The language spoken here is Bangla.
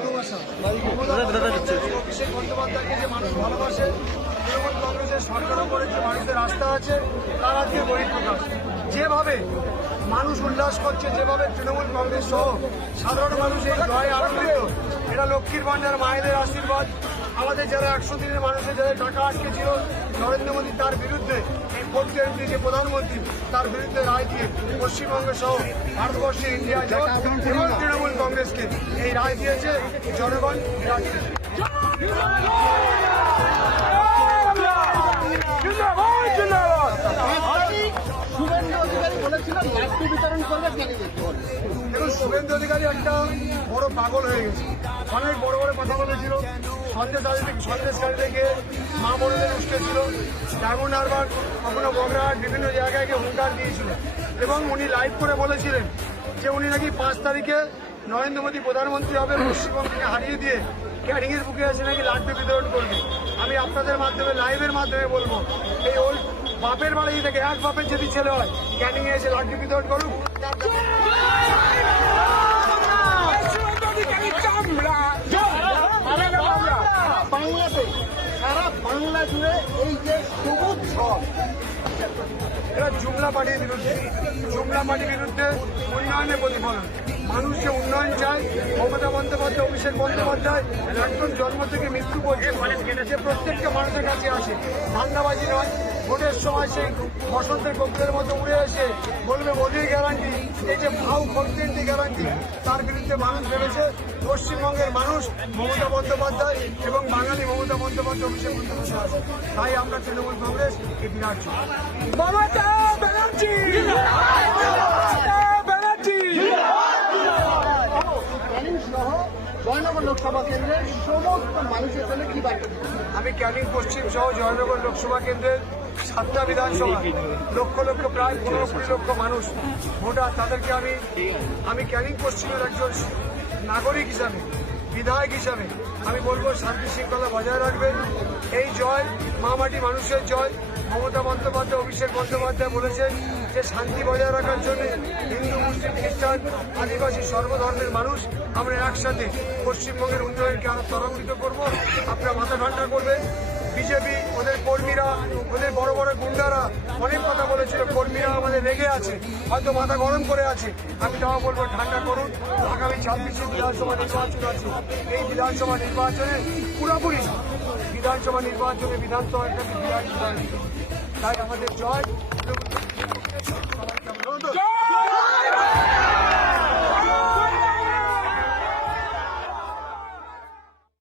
ভালোবাসা। অভিষেক বন্দ্যোপাধ্যায়কে যে মানুষ ভালোবাসে তৃণমূল কংগ্রেসের সরকারের উপরে যে মানুষের আস্থা আছে তার আজকে বহিঃপ্রকাশ। যেভাবে মানুষ উল্লাস করছে যেভাবে তৃণমূল কংগ্রেস সহ সাধারণ মানুষ এই জয় আনন্দিত এটা লক্ষ্মীর ভান্ডার মায়েদের আশীর্বাদ। আমাদের যারা একশো দিনের মানুষের যাদের টাকা আটকে ছিল নরেন্দ্র মোদী তার বিরুদ্ধে এই এমপি যে প্রধানমন্ত্রী তার বিরুদ্ধে রায় দিয়ে পশ্চিমবঙ্গ সহ ভারতবর্ষে ইন্ডিয়া এবং কংগ্রেসকে এই রায় দিয়েছে জনগণ। বিরাট শুভেন্দু অধিকারী একটা বড় পাগল হয়ে গেছে। অনেক বড় বড় কথা বলেছিল। সন্দেশ দাঁড়িয়ে থেকে সন্দেশ গাড়ি মা বোনদের উস্কেছিল। ডায়মন্ড হারবার, কখনো বগরাহাট বিভিন্ন জায়গায় গিয়ে হুঙ্কার দিয়েছিল। এবং উনি লাইভ করে বলেছিলেন যে উনি নাকি পাঁচ তারিখে নরেন্দ্র মোদী প্রধানমন্ত্রী হবে পশ্চিমবঙ্গকে হারিয়ে দিয়ে ক্যারিং এর বুকে এসে নাকি লাড্ডু বিতরণ করবে? আমি আপনাদের মাধ্যমে, লাইভের মাধ্যমে বলব, এই ওল্ড বাপের বাড়ি থেকে এক বাপের যদি ছেলে হয় ক্যানিং এ এসে লাড্ডু বিতরণ করুক এরা জুমলা পার্টির বিরুদ্ধে, জুমলা পার্টির বিরুদ্ধে উন্নয়নের প্রতিফলন। মানুষ যে উন্নয়ন চায়, মমতা বন্দ্যোপাধ্যায়, অভিষেক বন্দ্যোপাধ্যায় একজন জন্ম থেকে মৃত্যু পর্যন্ত সে প্রত্যেকটা মানুষের কাছে আসে। ধান্দাবাজি নয়, ভোটের সময় সেই বসন্তের কবিদের মতো উড়ে এসে বলবে, মোদির গ্যারান্টি এই যে ভাও কন্টেন্টি গ্যারান্টি তার বিরুদ্ধে মানুষ ভেবেছে, পশ্চিমবঙ্গের মানুষ মমতা বন্দ্যোপাধ্যায় এবং বাঙালি মমতা বন্দ্যোপাধ্যায়, অভিষেক বন্দ্যোপাধ্যায় আছে তাই আমরা তৃণমূল কংগ্রেস বিরাট মমতা লোকসভা কেন্দ্রের সমস্ত মানুষের জন্য কি বার্তা আমি ক্যানিং পশ্চিম সহ জয়নগর লোকসভা কেন্দ্রের সাতটা বিধানসভা, লক্ষ লক্ষ প্রায় পনেরো কুড়ি লক্ষ মানুষ, ভোটার, তাদেরকে আমি আমি ক্যানিং পশ্চিমের একজন নাগরিক হিসাবে বিধায়ক হিসাবে আমি বলব, শান্তি শৃঙ্খলা বজায় রাখবেন। এই জয় মা মাটি মানুষের জয়। মমতা বন্দ্যোপাধ্যায়, অভিষেক বন্দ্যোপাধ্যায় বলেছেন যে, শান্তি বজায় রাখার জন্য হিন্দু, মুসলিম, খ্রিস্টান, আদিবাসী সর্বধর্মের মানুষ আমরা একসাথে পশ্চিমবঙ্গের উন্নয়নকে আরও ত্বরান্বিত করব। আপনারা মাথা ঠান্ডা করবেন। বিজেপি, ওদের কর্মীরা, ওদের বড় বড় গুন্ডারা অনেক কথা বলেছিল, কর্মীরা আমাদের রেগে আছে, হয়তো মাথা গরম করে আছে। আমি তাও বলব ঠান্ডা করুন। আগামী ছাব্বিশে বিধানসভা নির্বাচন আছে। এই বিধানসভা নির্বাচনে পুরোপুরি বিধানসভা নির্বাচনে বিধানসভা একটা জয়। তাই আমাদের জয়!